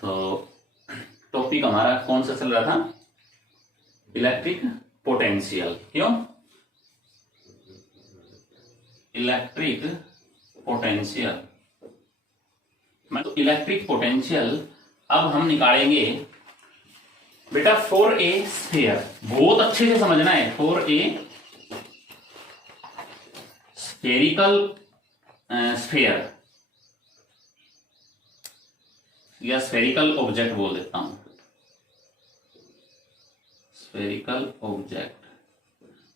तो टॉपिक हमारा कौन सा चल रहा था? Electric potential. क्यों? Electric potential. तो इलेक्ट्रिक पोटेंशियल अब हम निकालेंगे बेटा फॉर ए स्फीयर। बहुत अच्छे से समझना है। फॉर ए स्फेरिकल स्फीयर या स्फेरिकल ऑब्जेक्ट बोल देता हूं। Spherical object.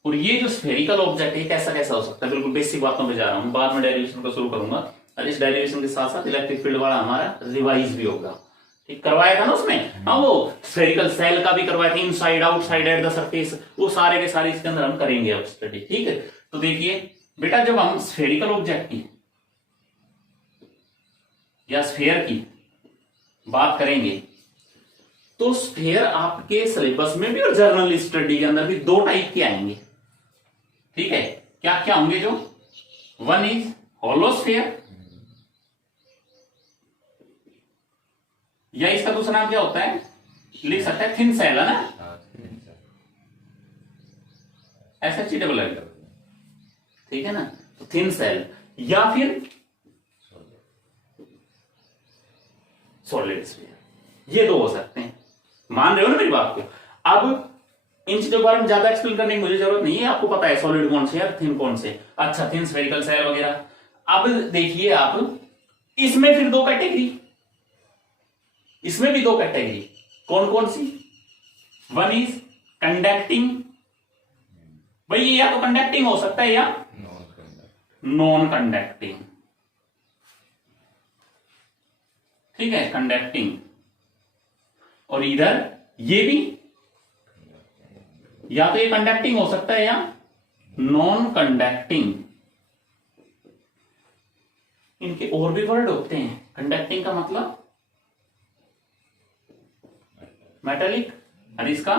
और ये जो स्फेरिकल ऑब्जेक्ट है कैसा कैसा हो सकता है, बिल्कुल बेसिक बातों पे जा रहा हूं, बाद में डेरिवेशन को शुरू करूंगा। और इस डेरिवेशन के साथ साथ इलेक्ट्रिक फील्ड वाला हमारा रिवाइज भी होगा। ठीक करवाया था ना उसमें। हाँ, वो स्फेरिकल सेल का भी करवाया था, inside outside eight the surface, वो सारे के सारे इसके अंदर हम करेंगे अब स्टडी। ठीक है, तो देखिए बेटा जब हम स्फेरिकल ऑब्जेक्ट की या स्फीयर की बात करेंगे तो स्फीयर आपके सिलेबस में भी और जर्नल स्टडी के अंदर भी दो टाइप के आएंगे। ठीक है, क्या क्या होंगे? जो वन इज हॉलो स्फीयर, या इसका दूसरा नाम क्या होता है, लिख सकता है थिन सेल, है ना, SHELL। ठीक है ना, तो थिन सेल या फिर सॉलिड स्फीयर, ये दो हो सकते हैं। मान रहे हो ना मेरी बात को? अब इन चीजों के बारे में ज्यादा एक्सप्लेन करने की मुझे जरूरत नहीं है, आपको पता है सॉलिड कौन से और थिन कौन से। अच्छा, थिन स्फेरिकल सेल वगैरह। अब देखिए आप, इसमें फिर दो कैटेगरी, इसमें भी दो कैटेगरी। कौन कौन सी? वन इज कंडक्टिंग, भाई ये या तो कंडक्टिंग हो सकता है या नॉन कंडक्टिंग। ठीक है, कंडक्टिंग। और इधर ये भी या तो ये कंडक्टिंग हो सकता है या नॉन कंडक्टिंग। इनके और भी वर्ड होते हैं। कंडक्टिंग का मतलब मेटेलिक, और इसका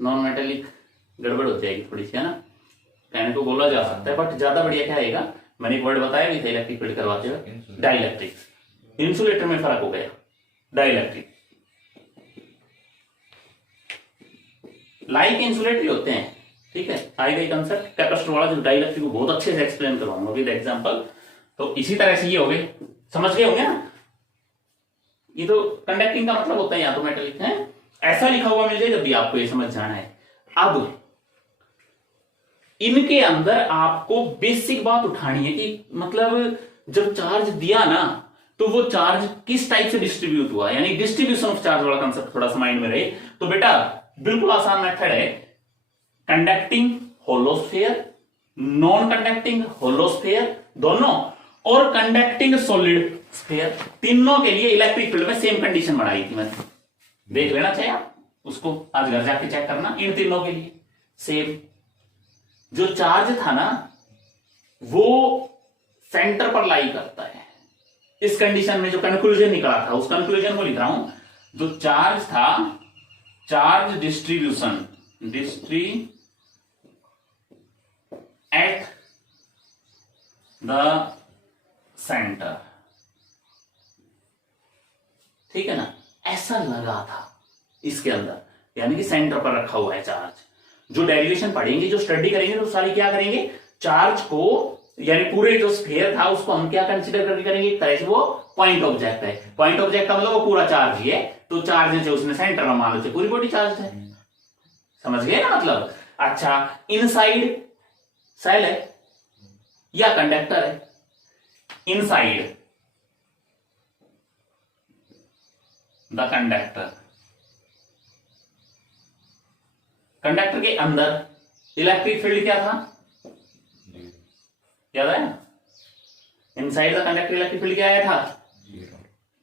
नॉन मेटेलिक। गड़बड़ हो जाएगी थोड़ी सी, है ना, कहने को बोला जा सकता है, बट ज्यादा बढ़िया क्या आएगा, मैंने एक वर्ड बताया भी था इलेक्ट्रिक फील्ड करवाते हुए, डाइलेक्ट्रिक। इंसुलेटर में फर्क हो गया, डाइलेक्ट्रिक। लाइक इंसुलेटर होते हैं। ठीक है, आएगा ये कंसेप्ट। कैपेसिटर वाला जो डाइलेक्ट्रिक को बहुत अच्छे से एक्सप्लेन करवाऊंगा विद एग्जांपल। तो इसी तरह से ये हो गए, समझ गए होंगे ना। ये तो कंडक्टिंग का मतलब होता है या तो मेटेलिक है, ऐसा लिखा हुआ मिल जाए जब भी आपको ये समझ जाना है। अब इनके अंदर आपको बेसिक बात उठानी है कि मतलब जब चार्ज दिया ना तो वो चार्ज किस टाइप से डिस्ट्रीब्यूट हुआ, यानी डिस्ट्रीब्यूशन ऑफ चार्ज वाला कंसेप्ट थोड़ा सा माइंड में रहे। तो बेटा बिल्कुल आसान मेथड है, कंडक्टिंग होलोस्फीयर, नॉन कंडक्टिंग होलोस्फीयर दोनों, और कंडक्टिंग सॉलिड स्फीयर, तीनों के लिए इलेक्ट्रिक फील्ड में सेम कंडीशन बनाई थी मैंने। देख लेना चाहिए आप उसको, आज घर जाके चेक करना। इन तीनों के लिए सेम। जो चार्ज था ना वो सेंटर पर लाई करता है। इस कंडीशन में जो कंक्लूजन निकला था उस कंक्लूजन को लिख रहा हूं। जो चार्ज था, charge distribution at the centre. ठीक है ना, ऐसा लगा था इसके अंदर, यानी कि सेंटर पर रखा हुआ है चार्ज। जो डेरिवेशन पढ़ेंगे, जो स्टडी करेंगे, तो सारी क्या करेंगे, चार्ज को, यानी पूरे जो स्फीयर था उसको हम क्या कंसीडर करके करेंगे, एक तरह से वो पॉइंट ऑब्जेक्ट है। पॉइंट ऑब्जेक्ट का मतलब वो पूरा चार्ज ही है। तो चार्ज है उसने सेंटर में मान लो पूरी बॉडी चार्ज है। समझ गए ना मतलब? अच्छा, इनसाइड सेल है या कंडक्टर है? इनसाइड द कंडक्टर, कंडक्टर के अंदर इलेक्ट्रिक फील्ड क्या था, याद है? Inside the conductor electric field क्या आया था?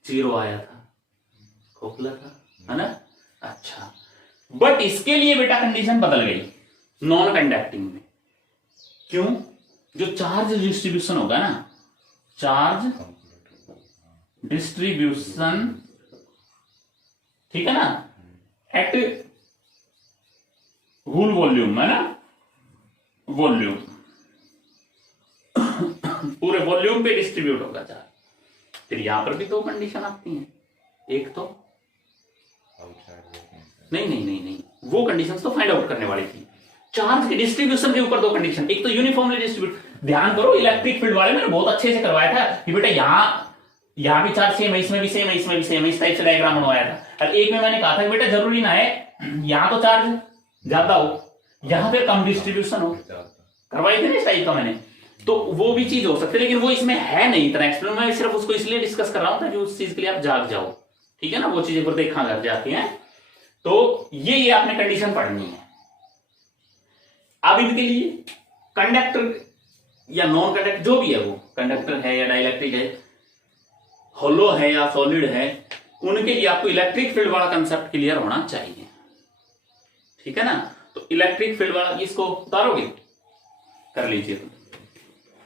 जीरो आया था। खोखला था, है ना? अच्छा, बट इसके लिए बेटा कंडीशन बदल गई नॉन कंडक्टिंग में। क्यों? जो चार्ज डिस्ट्रीब्यूशन होगा ना, चार्ज डिस्ट्रीब्यूशन, ठीक है ना, एट होल वॉल्यूम, है ना, वॉल्यूम, पूरे वॉल्यूम पे डिस्ट्रीब्यूट होगा चार्ज। फिर यहां पर भी दो कंडीशन आती हैं, एक तो नहीं नहीं नहीं नहीं, वो कंडीशंस तो फाइंड आउट करने वाली थी। चार्ज के डिस्ट्रीब्यूशन के ऊपर दो कंडीशन, एक तो यूनिफॉर्मली डिस्ट्रीब्यूट। ध्यान करो इलेक्ट्रिक फील्ड वाले में बहुत अच्छे से करवाया था कि बेटा यहां भी चार्ज सेम है, इसमें भी सेम है, इसमें भी सेम है, इस टाइप से डायग्राम बनवाया था। और एक में मैंने कहा था कि बेटा जरूरी ना है यहां तो चार्ज ज्यादा हो, यहां पे कम डिस्ट्रीब्यूशन हो, करवाई थी ना इस टाइप का मैंने। तो वो भी चीज हो सकती है, लेकिन वो इसमें है नहीं इतना एक्सप्लेन, मैं सिर्फ उसको इसलिए डिस्कस कर रहा हूं ताकि उस चीज के लिए आप जाग जाओ, ठीक है ना। वो चीजें पर देखा कर जाती हैं। तो ये आपने कंडीशन पढ़नी है। अब इनके लिए कंडक्टर या नॉन कंडक्टर जो भी है, वो कंडक्टर है या डाइलेक्ट्रिक है, होलो है या सॉलिड है, उनके लिए आपको इलेक्ट्रिक फील्ड वाला कंसेप्ट क्लियर होना चाहिए, ठीक है ना। तो इलेक्ट्रिक फील्ड वाला इसको उतारोगे, कर लीजिए।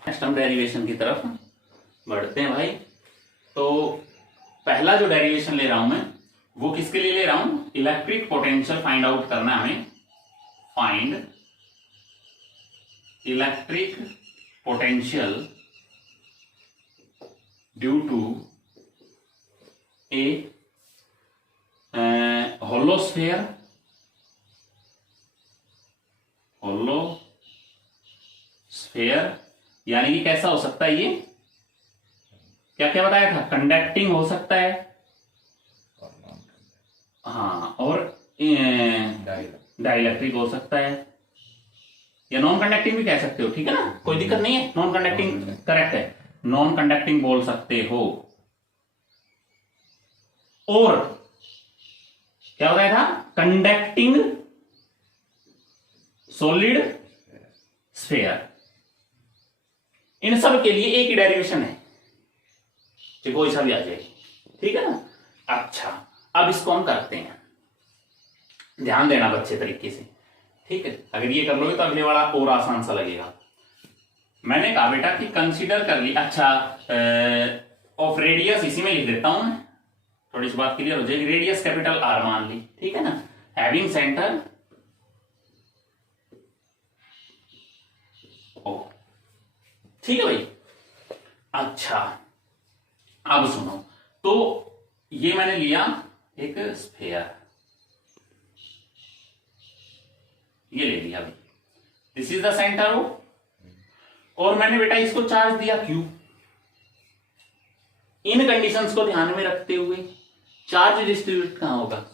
नेक्स्ट हम डेरिवेशन की तरफ बढ़ते हैं भाई। तो पहला जो डेरिवेशन ले रहा हूं मैं, वो किसके लिए ले रहा हूं, इलेक्ट्रिक पोटेंशियल फाइंड आउट करना है हमें। Find electric potential due to a hollow sphere, hollow sphere, यानी कि कैसा हो सकता है ये, क्या क्या बताया था, कंडक्टिंग हो सकता है, हाँ, और डाइलेक्ट्रिक हो सकता है, या नॉन कंडक्टिंग भी कह सकते हो, ठीक है ना, कोई दिक्कत नहीं है। नॉन कंडक्टिंग करेक्ट है, नॉन कंडक्टिंग बोल सकते हो। और क्या बताया था, कंडक्टिंग सॉलिड स्फीयर। इन सब के लिए एक ही डेरिवेशन है, चाहे कोई सा भी आ जाएगी, ठीक है ना। अच्छा, अब इसको हम करते हैं, ध्यान देना अच्छे तरीके से, ठीक है। अगर ये कर लोगे तो अगले वाला और आसान सा लगेगा। मैंने कहा बेटा कि कंसीडर कर ली, अच्छा ऑफ रेडियस इसी में लिख देता हूं मैं, थोड़ी सी बात क्लियर हो जाएगी। रेडियस कैपिटल आर मान ली, ठीक है ना, हैविंग सेंटर ओ, ठीक है भाई। अच्छा अब सुनो, तो ये मैंने लिया एक स्फीयर, ये ले लिया भाई, this is the centre O, और मैंने बेटा इसको चार्ज दिया क्यू। इन कंडीशंस को ध्यान में रखते हुए चार्ज डिस्ट्रीब्यूट कहां होगा,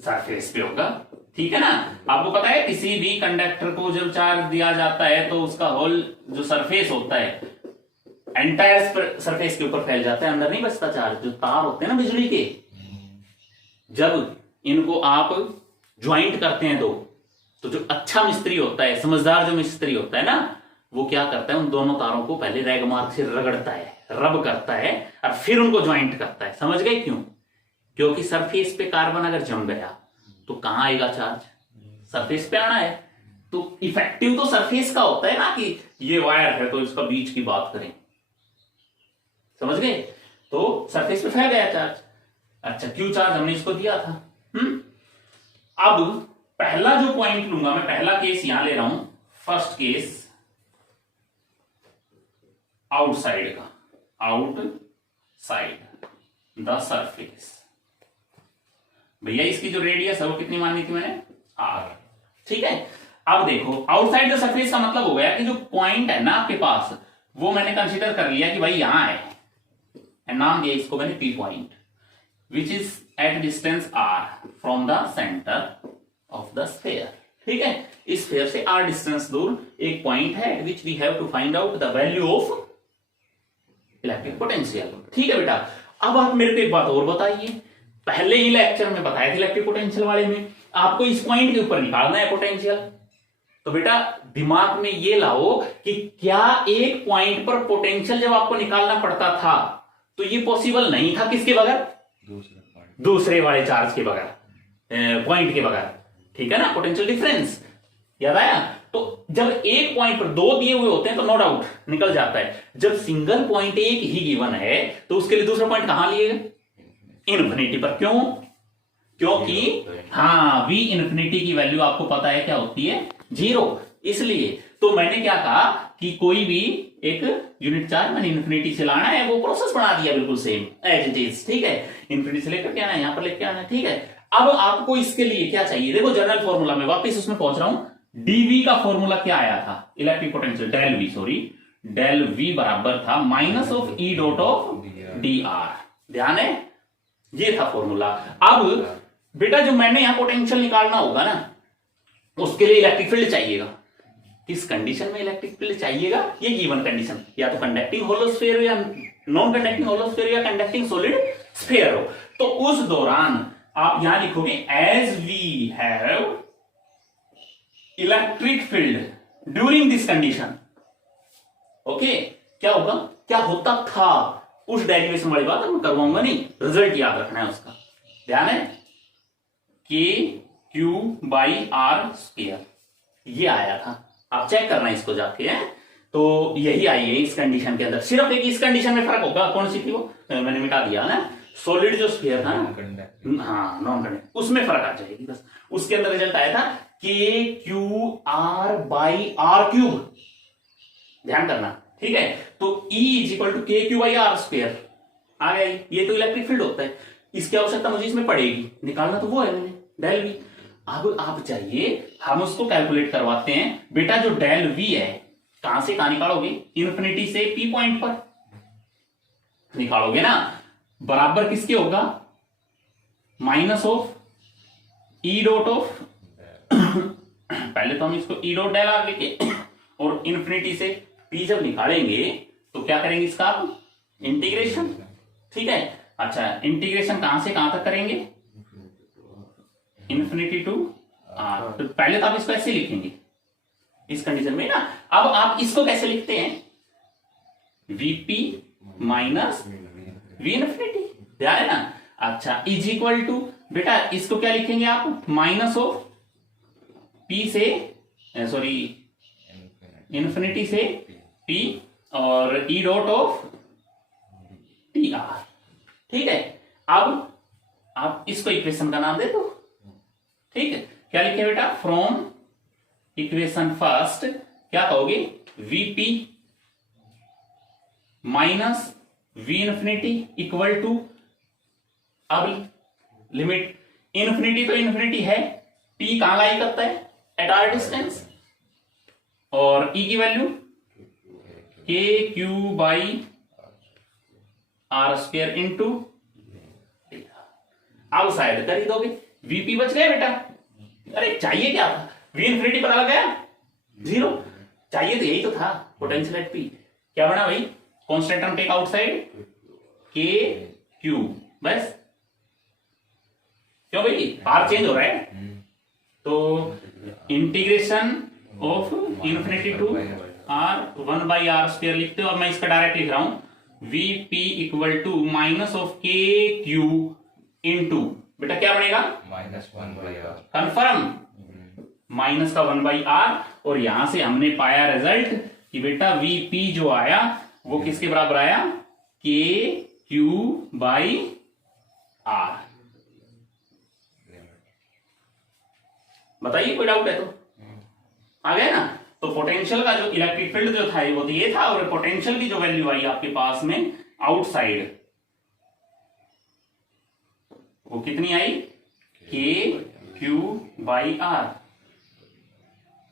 सरफेस पे होगा, ठीक है ना। आपको पता है किसी भी कंडक्टर को जब चार्ज दिया जाता है तो उसका होल जो सरफेस होता है एंटायर सरफेस के ऊपर फैल जाता है, अंदर नहीं बचता चार्ज। जो तार होते हैं ना बिजली के, जब इनको आप ज्वाइंट करते हैं दो, तो जो अच्छा मिस्त्री होता है, समझदार जो मिस्त्री होता है ना, वो क्या करता है, उन दोनों तारों को पहले रैग मार्क से रगड़ता है, रब करता है, और फिर उनको ज्वाइंट करता है। समझ गए क्यों, क्योंकि सरफेस पे कार्बन अगर जम गया तो कहां आएगा चार्ज, सरफेस पे आना है। तो इफेक्टिव तो सरफेस का होता है ना, कि ये वायर है तो इसका बीच की बात करें, समझ गए। तो सरफेस पे फैल गया चार्ज, अच्छा क्यू चार्ज हमने इसको दिया था। अब पहला जो पॉइंट लूंगा मैं, पहला केस यहां ले रहा हूं, फर्स्ट केस आउटसाइड का, आउटसाइड द सरफेस। भैया इसकी जो रेडियस है वो कितनी माननी थी मैंने, आर, ठीक है। अब देखो आउटसाइड द सरफेस का मतलब हो गया कि जो पॉइंट है ना आपके पास, वो मैंने कंसीडर कर लिया कि भाई यहां है, नाम दिया इसको मैंने P point, which is at distance R from the centre of the sphere, ठीक है। इस स्फीयर से आर डिस्टेंस दूर एक पॉइंट है which we have to find out the value of electric potential, ठीक है बेटा। अब आप मेरे को एक बात और बताइए, पहले ही लेक्चर में बताया था इलेक्ट्रिक पोटेंशियल वाले में, आपको इस पॉइंट के ऊपर निकालना है पोटेंशियल। तो बेटा दिमाग में ये लाओ कि क्या एक पॉइंट पर पोटेंशियल जब आपको निकालना पड़ता था तो ये पॉसिबल नहीं था किसके बगैर, दूसरे वाले चार्ज के बगैर, पॉइंट के बगैर, ठीक है ना, पोटेंशियल डिफरेंस याद आया। तो जब एक पॉइंट पर दो दिए हुए होते हैं तो नो डाउट निकल जाता है, जब सिंगल पॉइंट एक ही गिवन है तो उसके लिए दूसरा पॉइंट कहां लिए, इन्फिनिटी पर। क्यों, क्योंकि हाँ v इन्फिनिटी की वैल्यू आपको पता है क्या होती है, 0। इसलिए तो मैंने क्या कहा कि कोई भी एक यूनिट चार्ज मैंने इन्फिनिटी से लाना है, वो प्रोसेस बना दिया बिल्कुल सेम एज इट इज, ठीक है। इन्फिनिटी से लेकर के आना है, यहां पर लेकर आना है, ठीक है। अब आपको इसके लिए क्या चाहिए, देखो जनरल फॉर्मूला में वापस उसमें पहुंच रहा हूं। डीवी का फॉर्मूला क्या आया था, electric potential del V, sorry del V बराबर था minus of E dot of D R, ध्यान है, ये था फॉर्मूला। अब बेटा जो मैंने यहां पोटेंशियल निकालना होगा ना, उसके लिए इलेक्ट्रिक फील्ड चाहिएगा। किस कंडीशन में इलेक्ट्रिक फील्ड चाहिएगा, ये गिवन कंडीशन, या तो कंडक्टिंग होलो स्फीयर हो, या नॉन कंडक्टिंग होलो स्फीयर, या कंडक्टिंग सॉलिड स्फीयर हो। तो उस दौरान आप यहां लिखोगे as we have electric field during this condition, okay. क्या होगा, क्या होता था, उस डेरिवेशन वाली बात मैं करवाऊंगा नहीं, रिजल्ट याद रखना है उसका, ध्यान है। के क्यू बाई आर स्क्वायर ये आया था, आप चेक करना इसको जाके है। तो यही आई है इस कंडीशन के अंदर, सिर्फ एक इस कंडीशन में फर्क होगा, कौन सी थी वो मैंने मिटा दिया ना, सॉलिड जो स्फीयर था ना, हाँ नॉन कंडक्टिंग, उसमें फर्क आ जाएगी बस। उसके अंदर रिजल्ट आया था K Q R by R cube, ध्यान करना, ठीक है। तो E is equal to K Q by R square आ गया, ये तो इलेक्ट्रिक फील्ड होता है, इसकी आवश्यकता मुझे इसमें पड़ेगी, निकालना तो वो है मैंने डेल वी। अब आप चाहिए हम उसको कैलकुलेट करवाते हैं। बेटा जो डेल वी है कहां से कहां निकालोगे, इन्फिनिटी से P पॉइंट पर निकालोगे ना, बराबर किसके होगा, minus of E dot of पहले तो हम इसको ई डॉट डेल आर लिखे, और इन्फिनिटी से P जब निकालेंगे तो क्या करेंगे, इसका आप इंटीग्रेशन, ठीक है। अच्छा इंटीग्रेशन कहां से कहां तक करेंगे, इन्फिनिटी टू आर। तो पहले तो आप इसको ऐसे लिखेंगे इस कंडीशन में ना। अब आप इसको कैसे लिखते हैं, वीपी माइनस वी इन्फिनिटी, ध्यान है ना। अच्छा इज इक्वल टू, बेटा इसको क्या लिखेंगे आप, माइनस ऑफ पी से, सॉरी इन्फिनिटी से P और ई डॉट ऑफ टी आर, ठीक है। अब आप इसको इक्वेशन का नाम दे दो, ठीक है। क्या लिखे बेटा, फ्रॉम इक्वेशन फर्स्ट क्या कहोगे, VP minus V infinity equal to, अब लिमिट इन्फिनिटी तो इन्फिनिटी है, T कहां लाई करता है, एट आर डिस्टेंस, और E की value K Q by R square into, अब शायद कर ही दोगे, वीपी बच गया बेटा। अरे चाहिए क्या था, वी इन्फिनिटी पता लग गया, जीरो, चाहिए तो यही तो था, पोटेंशियल एट पी। क्या बना भाई, constant term take outside, K Q, बस। क्यों भाई, आर चेंज हो रहा है, तो integration of infinity to R 1 by R square लिखते हो। अब मैं इसका डायरेक्ट लिख रहा हूं, V P equal to minus of K Q into, बेटा क्या बनेगा, -1 बाई आर, कन्फर्म, माइनस का 1 बाई आर। और यहां से हमने पाया रिजल्ट कि बेटा वी पी जो आया वो किसके बराबर आया, के क्यू बाई आर। बताइए कोई डाउट है तो, आ गया ना। तो पोटेंशियल का जो इलेक्ट्रिक फील्ड जो था वो तो ये था, और पोटेंशियल की जो वैल्यू आई आपके पास में आउटसाइड, वो कितनी आई, के क्यू बाई आर,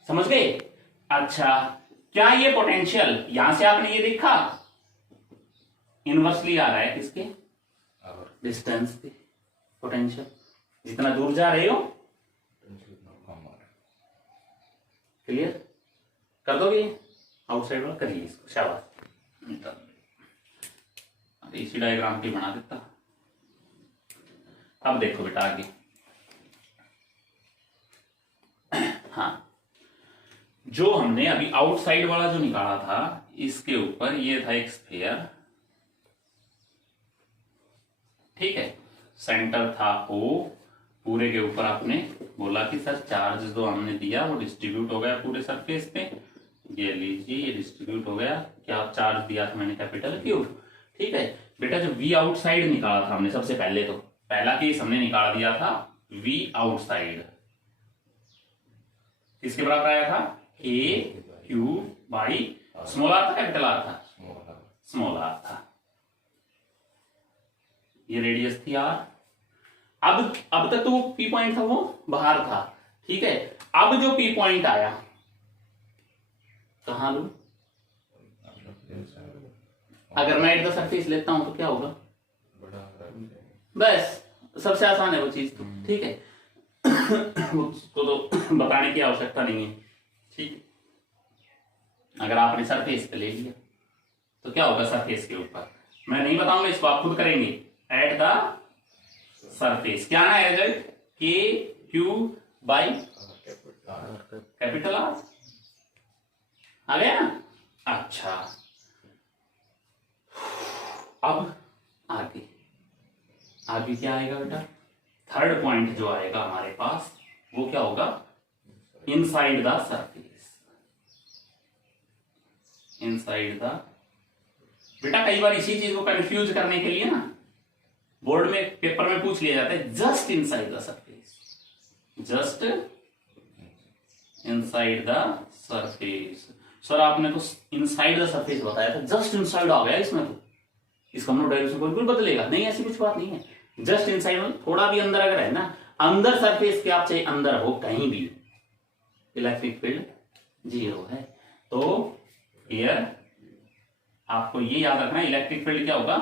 समझ गए। अच्छा क्या ये पोटेंशियल यहां से आपने ये देखा इनवर्सली आ रहा है किसके, डिस्टेंस पे, पोटेंशियल जितना दूर जा रहे हो, क्लियर कर दोगे, आउटसाइड वाला करिए इसको, शाबाश। इसी डायग्राम की बना देता। अब देखो बेटा आगे, हाँ जो हमने अभी आउटसाइड वाला जो निकाला था, इसके ऊपर ये था एक स्फीयर, ठीक है, सेंटर था O, पूरे के ऊपर आपने बोला कि सर चार्ज जो हमने दिया वो डिस्ट्रीब्यूट हो गया पूरे सरफेस पे, ये लीजिए ये डिस्ट्रीब्यूट हो गया, क्या चार्ज दिया था मैंने, कैपिटल क्यू, ठीक है। बेटा जो V आउटसाइड निकाला था हमने सबसे पहले, तो पहला केस हमने निकाल दिया था V आउटसाइड, किसके बराबर आया था, K Q by small are था कैपिटल आर था? स्मॉल आर था। ये रेडियस थी आर। अब तक तो वो पी पॉइंट था, वो बाहर था, ठीक है। अब जो पी पॉइंट आया कहां लू? अगर मैं एट द सरफेस लेता हूं तो क्या होगा? बस सबसे आसान है वो चीज तो, ठीक है। उसको तो बताने की आवश्यकता नहीं है, ठीक है। अगर आपने सरफेस पे ले लिया तो क्या होगा सरफेस के ऊपर? मैं नहीं बताऊंगा, इसको आप खुद करेंगे। एट द सरफेस क्या है रिजल्ट? के क्यू बाई कैपिटल आर। आ गया ना? अच्छा, अब आगे क्या आएगा बेटा? थर्ड पॉइंट जो आएगा हमारे पास वो क्या होगा? Inside the surface. Inside the, बेटा कई बार इसी चीज को कंफ्यूज करने के लिए ना बोर्ड में पेपर में पूछ लिया जाता है just inside the surface, just inside the surface. Sir आपने तो इनसाइड द सरफेस बताया था, जस्ट इनसाइड आ गया इसमें तो, इसका हम लोग डायरेक्शन बिल्कुल बदलेगा नहीं, ऐसी कुछ बात नहीं है। जस्ट इनसाइड थोड़ा भी अंदर अगर है ना, अंदर सरफेस के आप चाहे अंदर हो कहीं भी, इलेक्ट्रिक फील्ड जीरो है। तो हियर आपको ये याद रखना, इलेक्ट्रिक फील्ड क्या होगा?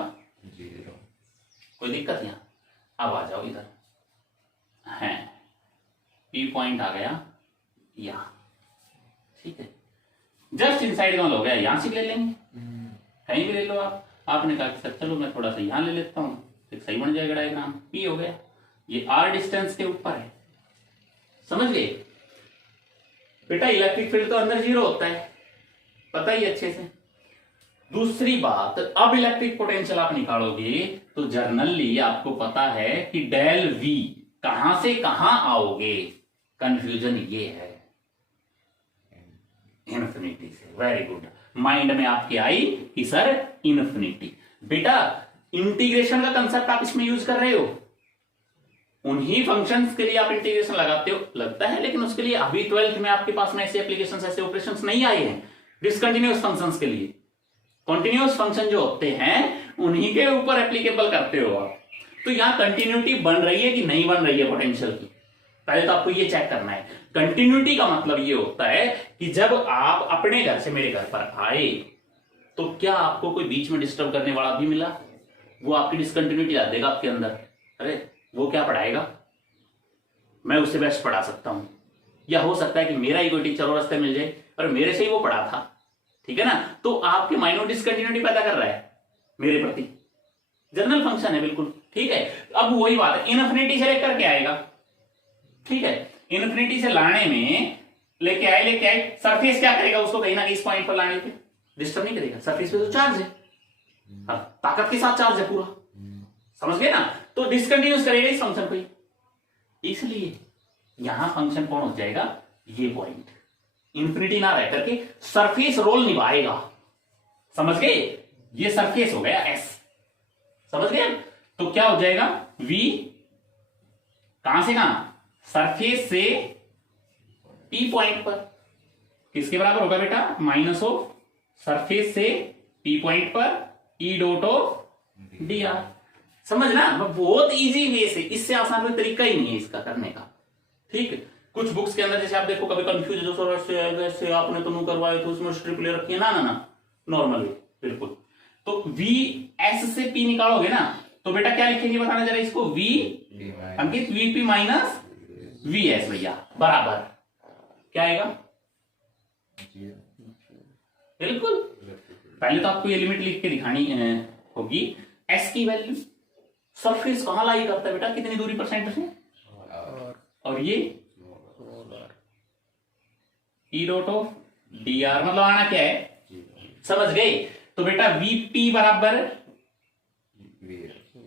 जीरो। कोई दिक्कत यहां? अब आ जाओ इधर, है पी पॉइंट आ गया यहां, ठीक है। जस्ट इनसाइड का हो गया, यहां से ले लेंगे, कहीं भी ले लो आप। आपने कहा कि सर चलो मैं थोड़ा सा यहां ले लेता हूं, एक सही बन जाएगा डायग्राम। पी हो गया, ये आर डिस्टेंस के ऊपर है, समझ गए बेटा? इलेक्ट्रिक फील्ड तो अंदर जीरो होता है, पता ही अच्छे से। दूसरी बात, अब इलेक्ट्रिक पोटेंशियल आप निकालोगे तो जर्नली आपको पता है कि डेल वी कहां से कहां आओगे, कंफ्यूजन ये है, इन्फिनिटी से। वेरी गुड, माइंड में आपके आई कि सर इन्फिनिटी। बेटा इंटीग्रेशन का कंसेप्ट आप इसमें यूज कर रहे हो, उन्हीं फंक्शंस के लिए आप इंटीग्रेशन लगाते हो, लगता है, लेकिन उसके लिए अभी 12th में आपके पास में ऐसे एप्लीकेशंस, ऐसे ऑपरेशंस नहीं आए हैं। डिसकंटिन्यूअस फंक्शंस के लिए कॉन्टिन्यूअस फंक्शन जो होते हैं उन्हीं के ऊपर एप्लीकेबल करते हो आप। तो यहां कंटिन्यूटी बन रही है कि नहीं बन रही है पोटेंशियल की, पहले तो आपको ये चेक करना है। कंटिन्यूटी का मतलब ये होता है कि जब आप अपने घर से मेरे घर पर आए तो क्या आपको कोई बीच में डिस्टर्ब करने वाला भी मिला? वो आपकी डिसकंटिन्यूटी ला देगा आपके अंदर। अरे वो क्या पढ़ाएगा, मैं उससे बेस्ट पढ़ा सकता हूं, या हो सकता है कि मेरा ही कोई टीचर और रास्ते मिल जाए और मेरे से ही वो पढ़ा था, ठीक है ना? तो आपके माइंड में डिसकंटिन्यूटी पैदा कर रहा है मेरे प्रति, जनरल फंक्शन है बिल्कुल, ठीक है। अब वही बात है, इनफिनिटी से लेकर के आएगा, ठीक है। इनफिनिटी से लाने में लेके आए, सरफेस क्या करेगा? उसको कहीं ना कहीं इस पॉइंट पर लाने पे डिस्टर्ब नहीं करेगा, सरफेस पे तो चार्ज है, ताकत के साथ चार्ज है पूरा, समझ गए ना? तो डिसकंटिन्यूस करेगा इस फंक्शन को, इसलिए यहां फंक्शन कौन हो जाएगा? ये पॉइंट इंफिनिटी ना रह करके सरफेस रोल निभाएगा, समझ गए? ये सरफेस हो गया एस, समझ गए? तो क्या हो जाएगा? वी कहां से कहां? सरफेस से पी पॉइंट पर किसके बराबर होगा बेटा? माइनस ऑफ सरफेस से पी पॉइंट पर ई डॉट ऑफ डी आर। समझना, बहुत इजी वे से, इससे आसान कोई तरीका ही नहीं है इसका करने का, ठीक है। कुछ बुक्स के अंदर जैसे आप देखो कभी कंफ्यूज जो सर वैसे आपने तो नहीं करवाए तो उसमें स्ट्रिप ले रखी है ना, नॉर्मल वे बिल्कुल। तो वी एस से पी निकालोगे ना तो बेटा क्या लिखेंगे बताना जरा इसको? V Ankit VP minus V S भैया बराबर क्या आएगा? बिल्कुल, पहले तो आपको ये लिमिट लिख के दिखानी होगी। एस की वैल्यू सरफेस कहां लाई करता है बेटा? कितनी दूरी पर सेंटर से? और ये ई डॉट ऑफ डी आर, मतलब आना क्या है? समझ गए? तो बेटा वीपी बराबर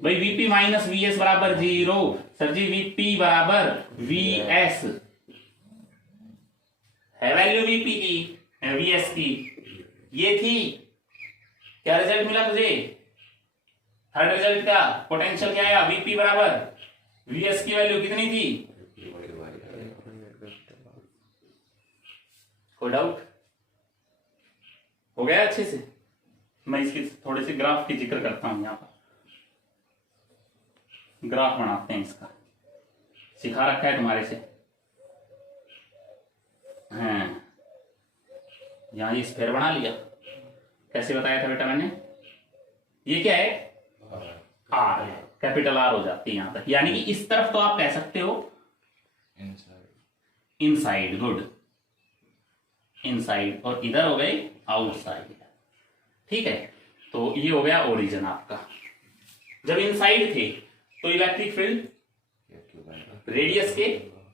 भाई वीपी माइनस वी एस बराबर 0। सर जी वीपी बराबर वी एस है वैल्यू वीपी की, वी एस की ये थी। क्या रिजल्ट मिला तुझे? थर्ड रिजल्ट का पोटेंशियल क्या आया? वीपी बराबर वी एस की वैल्यू कितनी थी? कोई डाउट? हो गया अच्छे से। मैं इसकी थोड़े से ग्राफ की जिक्र करता हूं, यहां पर ग्राफ बनाते हैं इसका, सिखा रखा है तुम्हारे से। हाँ, यहां ये स्फेयर बना लिया। कैसे बताया था बेटा मैंने? ये क्या है? आर है, कैपिटल आर हो जाती है यहां तक। यानी कि इस तरफ तो आप कह सकते हो इनसाइड, गुड, इनसाइड, और इधर हो गए आउटसाइड। ठीक है, तो ये हो गया ओरिजिन आपका। जब इनसाइड थे तो इलेक्ट्रिक फील्ड रेडियस के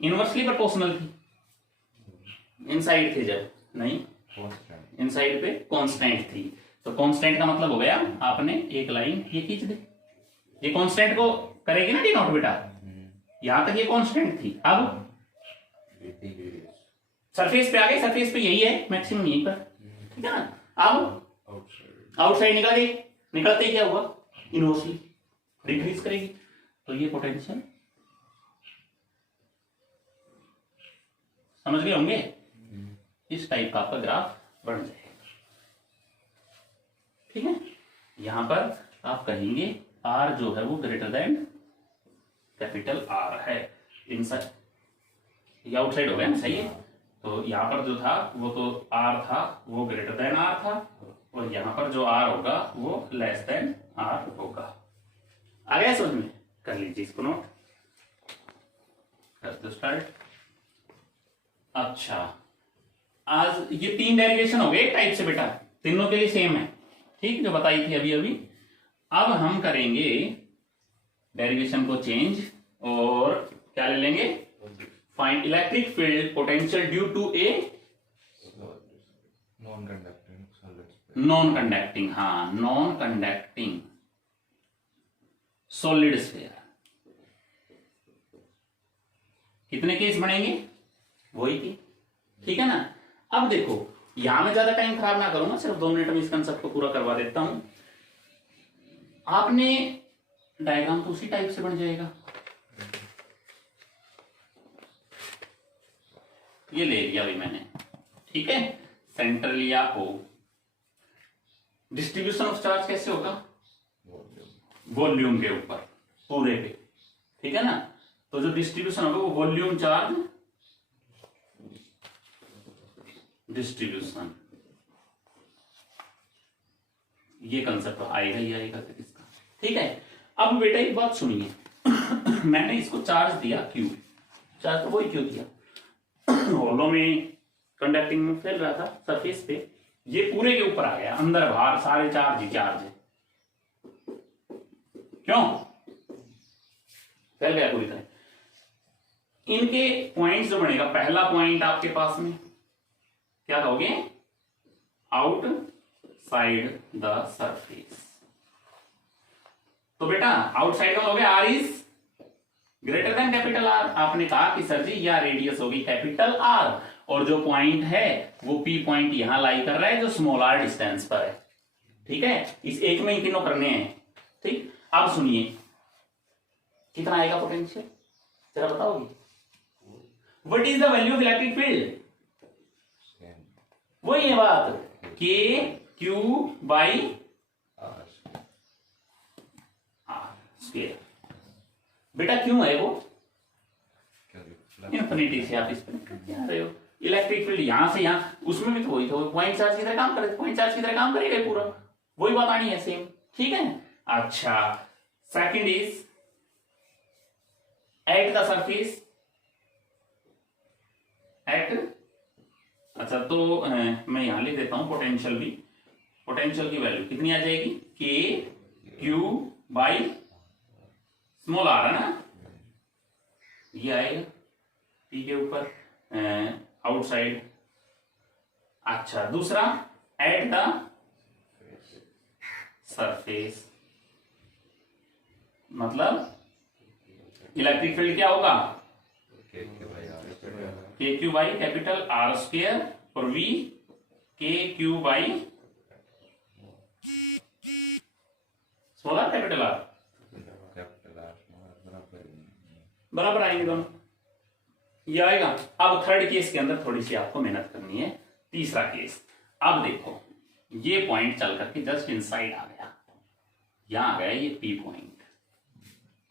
इनवर्सली प्रोपोर्शनल थी। इनसाइड थे जब नहीं, इनसाइड पे कांस्टेंट थी। तो कांस्टेंट का मतलब हो गया, आपने एक लाइन ये खींच दे, ये कांस्टेंट को करेगी ना डिनोट बेटा, यहां तक ये कांस्टेंट थी। अब सरफेस पे आ गए, सरफेस पे यही है मैक्सिमम यहीं पर, ठीक है ना। अब आउटसाइड निकल गई, निकलते ही क्या हुआ? इनवर्सली डिक्रीज करेगी। तो ये पोटेंशियल समझ गए होंगे। इस टाइप का आपका ग्राफ बन जाएगा। ठीक है, यहां पर आप कहेंगे आर जो है वो ग्रेटर देन कैपिटल आर है। इनसाइड, ये आउटसाइड हो गया ना, सही है। तो यहां पर जो था वो तो आर था, वो ग्रेटर देन आर था, और यहां पर जो आर होगा वो लेस देन आर होगा। आ गया समझ में? कर लीजिए इसको नोट, कर दो स्टार्ट। अच्छा, आज ये 3 डेरिवेशन हो गए एक टाइप से बेटा, तीनों के लिए सेम है, ठीक, जो बताई थी अभी अभी। अब हम करेंगे डेरिवेशन को चेंज, और क्या ले लेंगे? Find electric field potential due to a non conducting, हाँ, नॉन कंडक्टिंग सॉलिड स्फीयर। कितने केस बनेंगे? वही की, ठीक है ना। अब देखो, यहां मैं ज्यादा टाइम खराब ना करूंगा, सिर्फ 2 मिनट में इस कंसेप्ट को पूरा करवा देता हूं। आपने डायग्राम तो उसी टाइप से बन जाएगा। ये ले लिया भाई मैंने, ठीक है, सेंटर लिया ओ। डिस्ट्रीब्यूशन ऑफ चार्ज कैसे होगा? वॉल्यूम के ऊपर, पूरे पे, ठीक है ना। तो जो डिस्ट्रीब्यूशन होगा वो वॉल्यूम चार्ज डिस्ट्रीब्यूशन, ये कंसेप्ट आएगा ही आएगा फिर इसका, ठीक है। अब बेटा एक बात सुनिए, मैंने इसको चार्ज दिया क्यू, चार्ज तो वही क्यू दिया, होलो में कंडक्टिंग में फैल रहा था सरफेस पे, ये पूरे के ऊपर आ गया, अंदर बाहर सारे चार्ज ही चार्ज है। क्यों फैल गया पूरी तरह? इनके पॉइंट्स जो बनेगा, पहला पॉइंट आपके पास में क्या कहोगे? Outside the surface. तो बेटा आउटसाइड का हो गया R is greater than capital R. आपने कहा कि सर जी यह रेडियस होगी कैपिटल आर, और जो पॉइंट है वो पी पॉइंट यहां लाई कर रहा है जो स्मॉल आर डिस्टेंस पर है, ठीक है। इस एक में ही तीनों करने हैं, ठीक। अब सुनिए, कितना आएगा पोटेंशियल, जरा बताओगे? What is the value of electric field? वही है बात, के क्यू बाई आर स्क्वायर। बेटा क्यों है वो? इन्फिनिटी से आप इस पर क्या रहे हो? इलेक्ट्रिक फील्ड यहां से यहां, उसमें भी तो वही तो पॉइंट चार्ज की तरह काम करे, पॉइंट चार्ज की तरह काम करेगा पूरा, वही बात आनी है सेम, ठीक है। अच्छा, second is at the surface, at, अच्छा तो मैं यहां लिख देता हूं पोटेंशियल भी, पोटेंशियल की वैल्यू कितनी आ जाएगी? के क्यू बाई स्मॉल आर, है ना, ये आएगा पी के ऊपर आउटसाइड। अच्छा, दूसरा एट द सरफेस, मतलब इलेक्ट्रिक फील्ड क्या होगा? के Q by capital are square, और वी के Q by small are capital R, बराबर आएंगे दोनों, ये आएगा। अब थर्ड केस के अंदर थोड़ी सी आपको मेहनत करनी है। तीसरा केस, अब देखो ये पॉइंट चल करके जस्ट इनसाइड आ गया, यहां आ गया ये पी पॉइंट।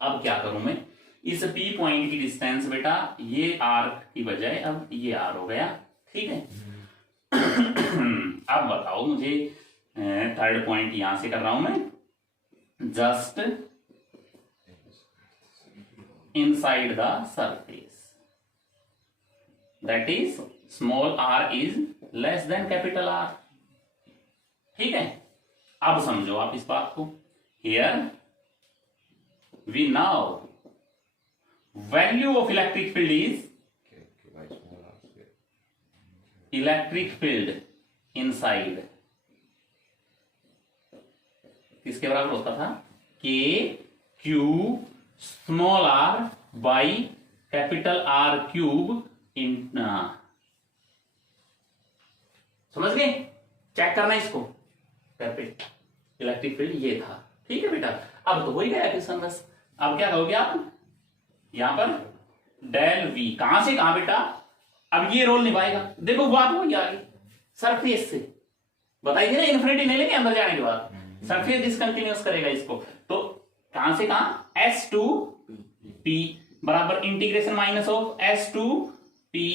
अब क्या करूं मैं, इस पी पॉइंट की डिस्टेंस बेटा ये आर की बजाय अब ये आर हो गया, ठीक है। अब बताओ मुझे, थर्ड पॉइंट यहां से कर रहा हूं मैं, just inside the surface, that is small R is less than capital R, ठीक है। अब समझो आप इस बात को, here we now value of electric field is, electric field inside किसके बराबर होता था, K Q small R by capital R cube in, समझ गए, चेक करना इसको, इलेक्ट्रिक फील्ड ये था, ठीक है बेटा। अब तो हो ही गया क्वेश्चन बस। अब क्या कहोगे आप, यहां पर डेल वी कहां से कहां बेटा, अब ये रोल निभाएगा, देखो बात वही आ गई, सरफेस से बताइए ना, इन्फिनिटी नहीं लेंगे अंदर जाने के बाद, सरफेस डिसकंटिन्यूअस करेगा इसको, तो कहां से कहां, एस टू पी बराबर integration minus of S to P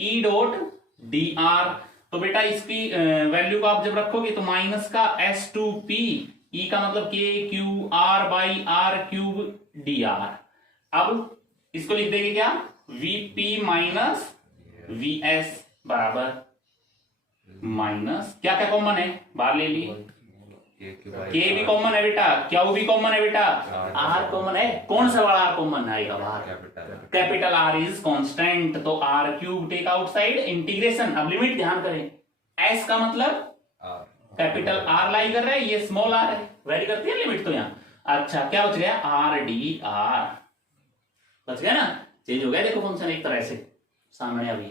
E dot D R. तो बेटा इसकी वैल्यू को आप जब रखोगे तो माइनस का एस टू पी, ई का मतलब K Q R by R cube D R. अब इसको लिख देंगे क्या, वीपी माइनस वी एस बराबर माइनस क्या क्या कॉमन है, बाहर ले ली, के भी कॉमन है बेटा, क्यू भी कॉमन है बेटा, आर कॉमन है, कौन सा वाला आर कॉमन आएगा बाहर, कैपिटल आर इज कांस्टेंट, तो R cube take outside, integration, अब लिमिट ध्यान करें, एस का मतलब कैपिटल आर लाई कर रहा है, ये स्मॉल आर है, वैरी करती है लिमिट, तो यहां अच्छा क्या बच गया, आर डी आर बच गया ना, चेंज हो गया देखो फंक्शन एक तरह से सामने अभी,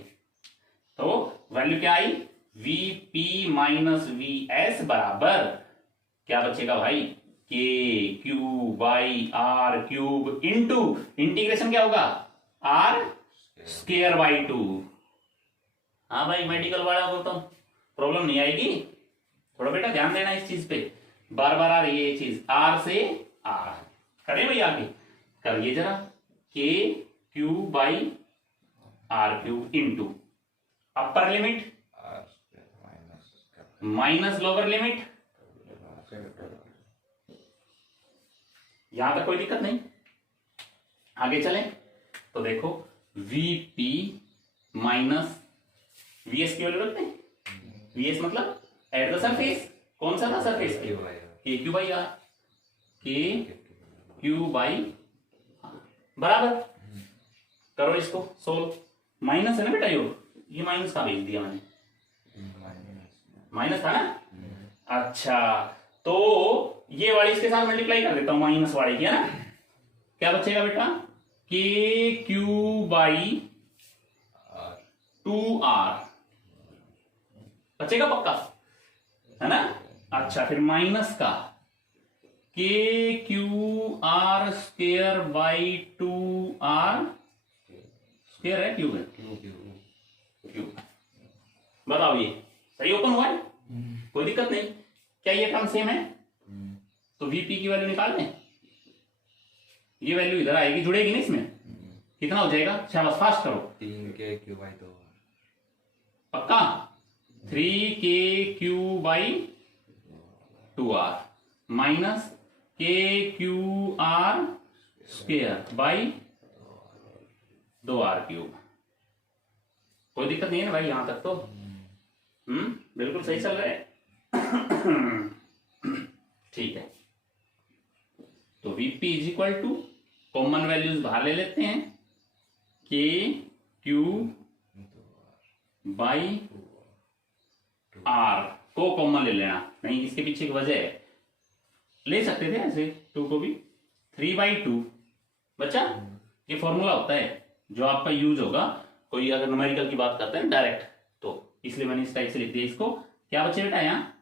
तो वैल्यू क्या आई, V P minus V S बराबर क्या बचेगा भाई, K Q by R cube into integration क्या होगा, आर स्क्वायर बाई 2। हाँ भाई मेडिकल वाला को तो प्रॉब्लम नहीं आएगी, थोड़ा बेटा ध्यान देना इस चीज पे, बार बार आ रही है ये चीज, आर से आर करें भाई, आगे करिए जरा, K Q by R cube into upper limit minus lower limit, यहां तक कोई दिक्कत नहीं, आगे चलें तो देखो वीपी माइनस वीएस की वैल्यू रखते हैं, वीएस मतलब एट द सरफेस, कौन सा था सरफेस, के क्यू बाई आर, के क्यू बाई बराबर, करो इसको सोल्व, माइनस है ना बेटा, ये माइनस का भेज दिया मैंने, माइनस था ना, अच्छा तो ये वाली इसके साथ मल्टीप्लाई कर देता हूं, माइनस वाली की है ना, क्या बचेगा बेटा, के क्यू बाई 2r बचेगा पक्का है ना, अच्छा फिर माइनस का के Q R square by 2r square है, क्यूब है, क्यूब, बताओ ये सही ओपन हुआ है, कोई दिक्कत नहीं, क्या ये टर्म सेम है, तो वीपी की वैल्यू निकाल लें, ये वैल्यू इधर आएगी, जुड़ेगी ना इसमें, कितना हो जाएगा, शाबाश फास्ट करो, 3k क्यू बाई 2 पक्का, 3k Q by 2r minus K Q R square by 2r cube, कोई दिक्कत नहीं है ना भाई यहां तक तो, बिल्कुल सही चल रहा है, ठीक है। तो VP is equal to common values बाहर ले लेते हैं, के क्यू बाई आर को कॉमन ले लेना, नहीं इसके पीछे की वजह है, ले सकते थे ऐसे 2 को भी, 3/2 बच्चा, ये फॉर्मूला होता है जो आपका यूज होगा कोई अगर न्यूमेरिकल की बात करते हैं डायरेक्ट, तो इसलिए मैंने इस टाइप से लिख दिया इसको, क्या बचे बेटा यहाँ,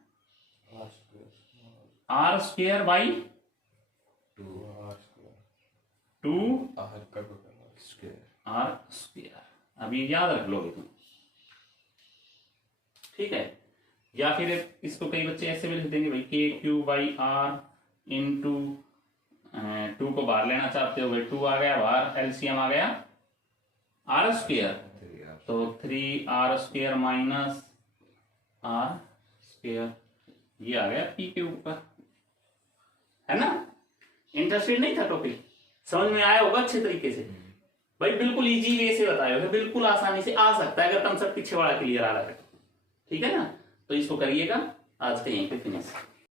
R square by 2 R square, अब ये याद रख लोगे तुम, ठीक है, या फिर इसको कई बच्चे ऐसे भी लिख देंगे भाई K Q by are into 2 को बाहर लेना चाहते हो भाई 2 आ गया बाहर, एलसीएम आ गया आर स्क्वेयर, तो 3r² माइनस आर स्क्वेयर, ये आ गया पी के ऊपर, है ना। इंटरेस्टेड नहीं था टॉपिक, समझ में आया होगा अच्छे तरीके से भाई, बिल्कुल इजी वे से बताया होगा, बिल्कुल आसानी से आ सकता है अगर कंसेप्ट पीछे वाला क्लियर आ रहा है, ठीक है ना। तो इसको करिएगा, आज के यहीं पे फिनिश।